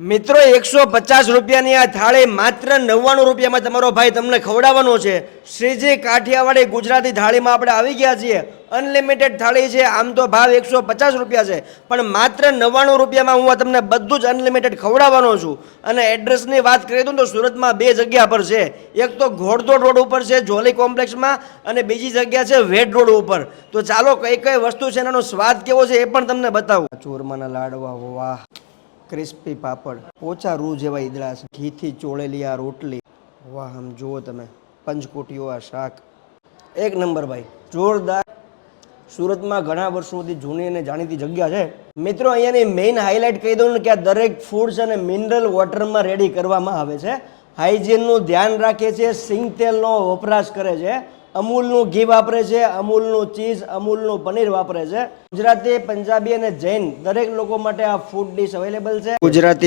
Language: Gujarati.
મિત્રો 150 રૂપિયાની આ થાળી માત્ર 99 રૂપિયામાં તમારો ભાઈ તમને ખવડાવવાનો છે. શ્રીજી કાઠિયાવાડી ગુજરાતી થાળીમાં આપણે આવી ગયા છીએ. અનલિમિટેડ થાળી છે. આમ તો ભાવ 150 રૂપિયા છે, પણ માત્ર 99 રૂપિયામાં હું તમને બધું જ અનલિમિટેડ ખવડાવવાનો છું. અને એડ્રેસની વાત કરીએ તો સુરતમાં બે જગ્યા પર છે. એક તો ઘોડદોડ રોડ ઉપર છે જોલી કોમ્પ્લેક્સમાં, અને બીજી જગ્યા છે વેડ રોડ ઉપર. તો ચાલો કઈ કઈ વસ્તુ છે, એનો સ્વાદ કેવો છે એ પણ તમને બતાવું. ચૂરમાના લાડવા, વાહ! ક્રિસ્પી પાપડ, ઓછા રૂ જેવા ઈદડા છે, ઘીથી ચોળેલી આ રોટલી, વાહ! આમ જુઓ તમે, પંચકોટીઓ આ શાક, એક નંબર ભાઈ, જોરદાર. સુરતમાં ઘણા વર્ષોથી જૂની અને જાણીતી જગ્યા છે. મિત્રો અહીંયાની મેઇન હાઇલાઇટ કહી દઉં ને કે આ દરેક ફૂડ્સ અને મિનરલ વોટરમાં રેડી કરવામાં આવે છે. હાઇજીનનું ધ્યાન રાખે છે, સિંગ તેલનો વપરાશ કરે છે, અમૂલનું ઘી વાપરે છે, અમૂલનું ચીઝ, અમૂલનું પનીર વાપરે છે. ગુજરાતી, પંજાબી અને જૈન દરેક લોકો માટે આ ફૂડ ડીશ અવેલેબલ છે. ગુજરાતી